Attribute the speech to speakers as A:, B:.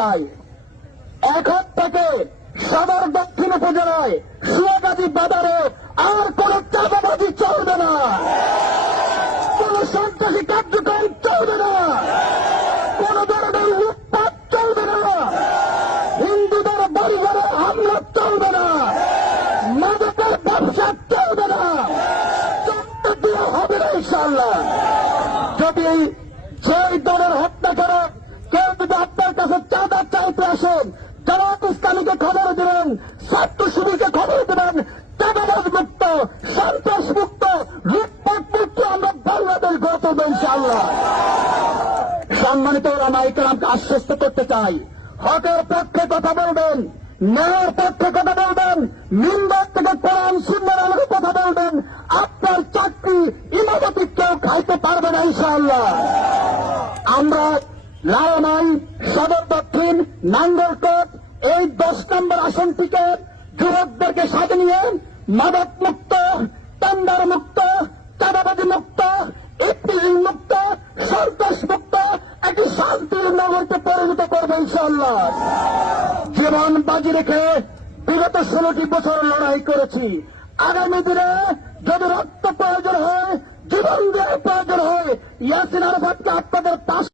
A: চাই এখন থেকে সদর দক্ষিণ উপজেলায় সুয়াগাজী বাজারে আর কোন চাঁদাবাজি চলবে না। কোন সন্ত্রাসী কার্যক্রম চলবে না। কোন ধরনের লুটপাট চলবে না। হিন্দুদের বাড়িঘরে হামলা চলবে না। মাদকের ব্যবসা চলবে না। চলতে দেওয়া হবে না ইনশাল্লাহ যদি সেই দলের হত্যা করে কেউ যদি আপনার কাছে চাঁদা চাইতে আসেন। জামাত ইসলামীকে খবর দেবেন ছাত্র শিবিরকে খবর দেবেন চাঁদাবাজ মুক্ত সন্ত্রাস মুক্ত লুটপাট মুক্ত আমরা বাংলাদেশ গড়ে তুলবো ইনশাআল্লাহ। সম্মানিত রামাইকালামকে আশ্বস্ত করতে চাই। হকের পক্ষে কথা বলবেন, ন্যায়ের পক্ষে কথা বলবেন নিন্দার থেকে কোরআন সুন্দর আলোকে কথা বলবেন, আপনার চাকরি ইমামতি কেউ খাইতে পারবে না ইনশাআল্লাহ। আমরা লালমাই সদর দক্ষিণ নাঙ্গলকোট এই দশ নম্বর আসনটিকে যুবকদেরকে সাথে নিয়ে মাদক মুক্ত টেন্ডার মুক্ত চাঁদাবাজি মুক্ত ইফতিজিং মুক্ত সন্ত্রাস মুক্ত একটি শান্তির নগরকে পরিণত করবে ইনশাল্লাহ জীবন বাজি রেখে বিগত ষোলোটি বছর লড়াই করেছি। আগামী দিনে যদি রক্ত প্রয়োজন হয়, জীবন দেওয়ার প্রয়োজন হয়, ইয়াসিন আরফাতকে আপনাদের পাশ